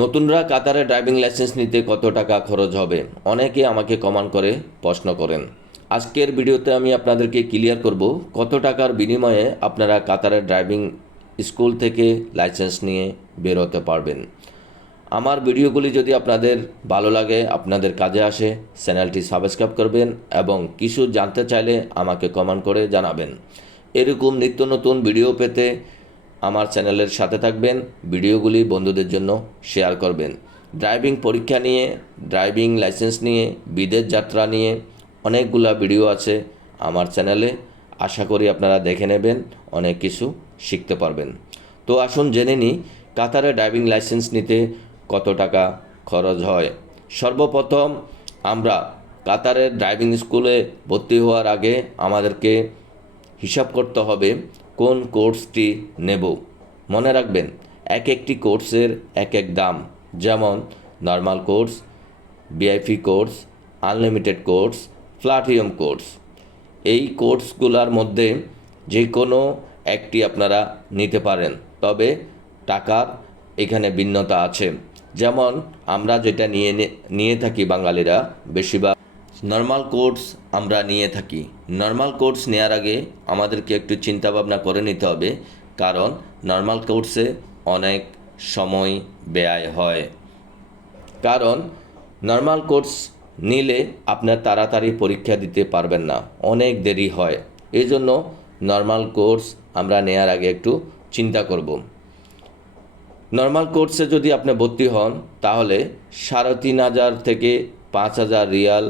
নতুনরা কাতারে driving licence নিতে কত টাকা খরচ হবে? অনেকে আমাকে কমান করে, প্রশ্ন করেন। আজকের ভিডিওতে আমি আপনাদেরকে ক্লিয়ার করব, কত টাকার বিনিময়ে আপনারা কাতারের ড্রাইভিং স্কুল থেকে লাইসেন্স নিয়ে বের হতে পারবেন। আমার ভিডিওগুলি যদি আপনাদের ভালো লাগে, আপনাদের কাজে আসে, চ্যানেলটি সাবস্ক্রাইব করবেন এবং কিছু জানতে চাইলে আমাকে কমেন্ট করে জানাবেন। এরকম নিত্য নতুন ভিডিও পেতে আমার চ্যানেলের সাথে থাকবেন, ভিডিওগুলি বন্ধুদের জন্য শেয়ার করবেন। ড্রাইভিং পরীক্ষা নিয়ে, ড্রাইভিং লাইসেন্স নিয়ে, বিদেশ যাত্রা নিয়ে অনেকগুলা ভিডিও আছে আমার চ্যানেলে। আশা করি আপনারা দেখে নেবেন, অনেক কিছু শিখতে পারবেন। তো আসুন জেনে নিই, কাতারে ড্রাইভিং লাইসেন্স নিতে কত টাকা খরচ হয়? সর্বপ্রথম আমরা কাতারের ড্রাইভিং স্কুলে ভর্তি হওয়ার আগে আমাদেরকে হিসাব করতে হবে কোন কোর্সটি নেব? মনে রাখবেন, এক একটি কোর্সের এক এক দাম। যেমন, normal course, VIP course, unlimited course platinum course. এই কোর্সগুলোর মধ্যে যে কোনো একটি আপনারা নিতে পারেন। তবে টাকার এখানে ভিন্নতা আছে। যেমন, আমরা যেটা নিয়ে নিয়ে থাকি বাঙালিরা, বেশিরভাগ নর্মাল কোর্স আমরা নিয়ে থাকি। নর্মাল কোর্স নেওয়ার আগে আমাদেরকে একটু চিন্তা ভাবনা করে নিতে হবে, কারণ নর্মাল কোর্সে অনেক সময় ব্যয় হয়। কারণ নর্মাল কোর্স নিলে আপনার তাড়াতাড়ি পরীক্ষা দিতে পারবেন না, অনেক দেরি হয়। এই জন্য নর্মাল কোর্স আমরা নেয়ার আগে একটু চিন্তা করব। নর্মাল কোর্সে যদি আপনি ভর্তি হন, তাহলে সাড়ে তিন হাজার থেকে পাঁচ হাজার রিয়াল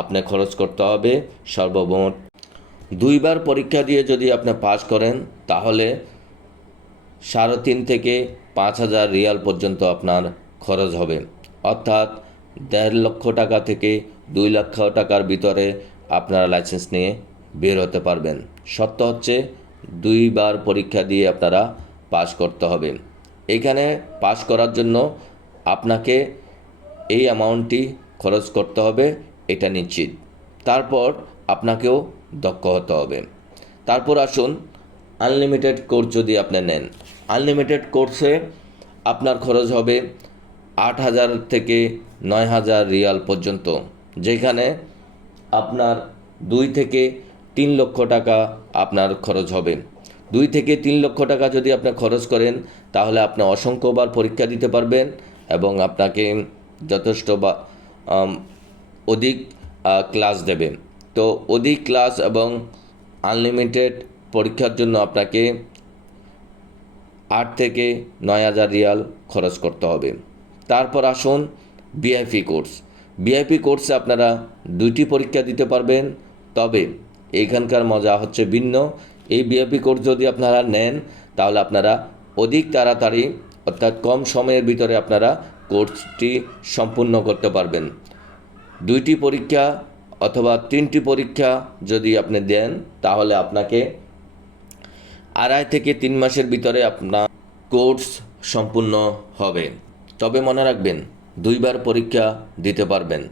আপনি খরচ করতে হবে সর্বমোট। দুইবার পরীক্ষা দিয়ে যদি আপনি পাস করেন, তাহলে সাড়ে তিন থেকে পাঁচ হাজার রিয়াল পর্যন্ত আপনার খরচ হবে। অর্থাৎ দেড় লক্ষ টাকা থেকে দুই লক্ষ টাকার ভিতরে আপনারা লাইসেন্স নিয়ে বের হতে পারবেন। সত্য হচ্ছে দুইবার পরীক্ষা দিয়ে আপনারা পাস করতে হবে। এখানে পাস করার জন্য আপনাকে এই অ্যামাউন্টটি খরচ করতে হবে এটা নিশ্চিত। তারপর আপনাকেও দক্ষ হতে হবে। তারপর আসুন আনলিমিটেড কোর্স যদি আপনি নেন। আনলিমিটেড কোর্সে আপনার খরচ হবে আট হাজার থেকে নয় হাজার রিয়াল পর্যন্ত, যেখানে আপনার দুই থেকে তিন লক্ষ টাকা আপনার খরচ হবে। দুই থেকে তিন লক্ষ টাকা যদি আপনি খরচ করেন, তাহলে আপনি অসংখ্যবার পরীক্ষা দিতে পারবেন এবং আপনাকে যথেষ্ট বা অধিক ক্লাস দেবে। তো অধিক ক্লাস এবং আনলিমিটেড পরীক্ষার জন্য আপনাকে আট থেকে নয় হাজার রিয়াল খরচ করতে হবে। তারপর আসুন বিআইপি কোর্স বিআইপি কোর্সে আপনারা দুইটি পরীক্ষা দিতে পারবেন, তবে এইখানকার মজা হচ্ছে ভিন্ন। এই বিআইপি কোর্স যদি আপনারা নেন, তাহলে আপনারা অধিক তাড়াতাড়ি অর্থাৎ কম সময়ের ভিতরে আপনারা কোর্সটি সম্পূর্ণ করতে পারবেন। দুইটি পরীক্ষা অথবা তিনটি পরীক্ষা যদি আপনি দেন, তাহলে আপনাকে আড়াই থেকে তিন মাসের ভিতরে আপনার কোর্স সম্পূর্ণ হবে। তবে মনে রাখবেন, দুইবার পরীক্ষা দিতে পারবেন।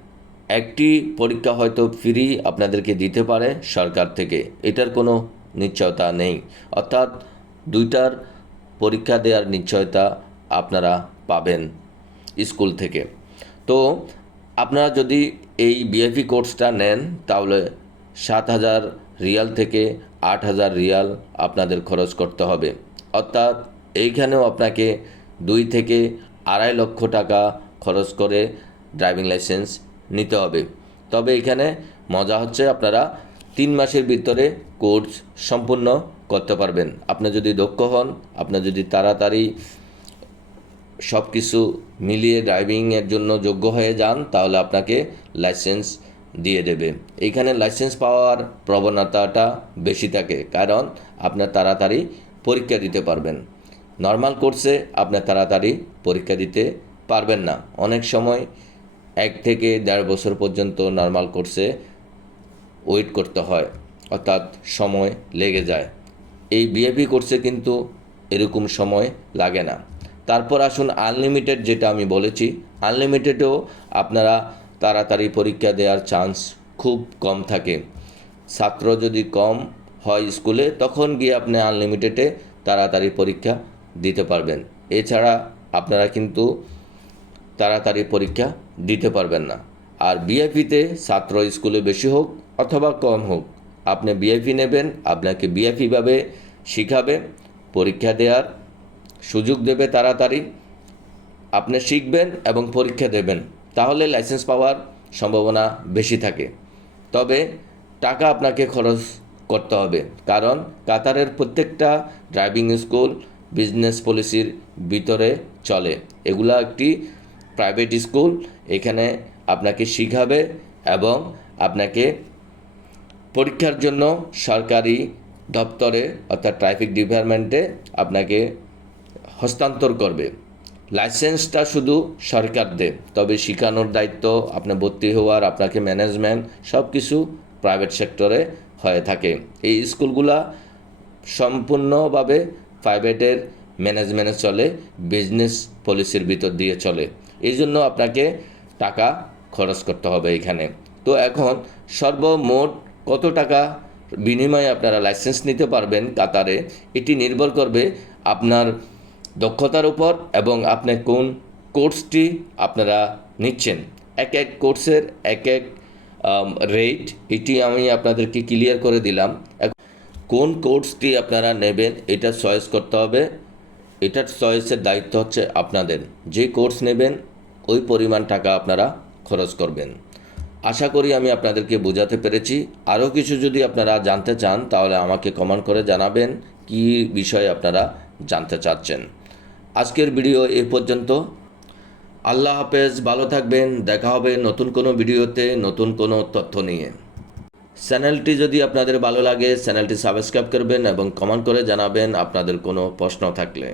একটি পরীক্ষা হয়তো ফ্রি আপনাদেরকে দিতে পারে সরকার থেকে, এটার কোনো নিশ্চয়তা নেই। অর্থাৎ দুইটার পরীক্ষা দেওয়ার নিশ্চয়তা আপনারা পাবেন স্কুল থেকে। তো আপনারা যদি এই বিএফি কোর্সটা নেন, তাহলে সাত হাজার রিয়াল থেকে আট হাজার রিয়াল আপনাদের খরচ করতে হবে। অর্থাৎ এইখানেও আপনাকে দুই থেকে আড়াই লক্ষ টাকা খরচ করে ড্রাইভিং লাইসেন্স নিতে হবে। তবে এখানে মজা হচ্ছে আপনারা তিন মাসের ভিতরে কোর্স সম্পূর্ণ করতে পারবেন। আপনি যদি দক্ষ হন, আপনি যদি তাড়াতাড়ি সব কিছু মিলিয়ে ড্রাইভিংয়ের জন্য যোগ্য হয়ে যান, তাহলে আপনাকে লাইসেন্স দিয়ে দেবে। এইখানে লাইসেন্স পাওয়ার প্রবণতাটা বেশি থাকে, কারণ আপনার তাড়াতাড়ি পরীক্ষা দিতে পারবেন। নর্মাল কোর্সে আপনার তাড়াতাড়ি পরীক্ষা দিতে পারবেন না। অনেক সময় এক থেকে দেড় বছর পর্যন্ত নর্মাল কোর্সে ওয়েট করতে হয়, অর্থাৎ সময় লেগে যায়। এই বিএপি কোর্সে কিন্তু এরকম সময় লাগে না। তারপর আসুন আনলিমিটেড যেটা আমি বলেছি আনলিমিটেডেও আপনারা তাড়াতাড়ি পরীক্ষা দেওয়ার চান্স খুব কম থাকে। ছাত্র যদি কম হয় স্কুলে তখন গিয়ে আপনি আনলিমিটেডে তাড়াতাড়ি পরীক্ষা দিতে পারবেন। এছাড়া আপনারা কিন্তু তাড়াতাড়ি পরীক্ষা দিতে পারবেন না। আর বিআইপিতে ছাত্র স্কুলে বেশি হোক অথবা কম হোক, আপনি বিআইপি নেবেন, আপনাকে বিআইপিভাবে শিখাবে পরীক্ষা দেওয়ার সুযোগ দেবে তাড়াতাড়ি। আপনি শিখবেন এবং পরীক্ষা দেবেন, তাহলে লাইসেন্স পাওয়ার সম্ভাবনা বেশি থাকে। তবে টাকা আপনাকে খরচ করতে হবে, কারণ কাতারের প্রত্যেকটা ড্রাইভিং স্কুল বিজনেস পলিসির ভিতরে চলে। এগুলা একটি প্রাইভেট স্কুল এখানে আপনাকে শিখাবে এবং আপনাকে পরীক্ষার জন্য সরকারি দপ্তরে অর্থাৎ ট্রাফিক ডিপার্টমেন্টে আপনাকে হস্তান্তর করবে। লাইসেন্সটা শুধু সরকার দেয় তবে শিখানোর দায়িত্ব, আপনার ভর্তি হওয়ার, আপনাকে ম্যানেজমেন্ট সব কিছু প্রাইভেট সেক্টরে হয়ে থাকে। এই স্কুলগুলা সম্পূর্ণভাবে প্রাইভেটের ম্যানেজমেন্টে চলে, বিজনেস পলিসির ভিতর দিয়ে চলে। এই জন্য আপনাকে টাকা খরচ করতে হবে এখানে। তো এখন সর্বমোট কত টাকা বিনিময়ে আপনারা লাইসেন্স নিতে পারবেন কাতারে? এটি নির্ভর করবে আপনার দক্ষতার উপর এবং আপনি কোন কোর্সটি আপনারা নিচ্ছেন। এক এক কোর্সের এক এক রেট এটি আমি আপনাদেরকে ক্লিয়ার করে দিলাম। কোন কোর্সটি আপনারা নেবেন এটা চয়েস করতে হবে। এটার চয়েসের দায়িত্ব হচ্ছে আপনাদের। যে কোর্স নেবেন, ওই পরিমাণ টাকা আপনারা খরচ করবেন। আশা করি আমি আপনাদেরকে বোঝাতে পেরেছি। আরও কিছু যদি আপনারা জানতে চান, তাহলে আমাকে কমেন্ট করে জানাবেন। কি বিষয়ে আপনারা জানতে চাচ্ছেন? আজকের ভিডিও এ পর্যন্ত। আল্লাহ হাফেজ, ভালো থাকবেন, দেখা হবে নতুন কোনো ভিডিওতে নতুন কোনো তথ্য নিয়ে। চ্যানেলটি যদি আপনাদের ভালো লাগে, চ্যানেলটি সাবস্ক্রাইব করবেন এবং কমেন্ট করে জানাবেন আপনাদের কোনো প্রশ্ন থাকলে।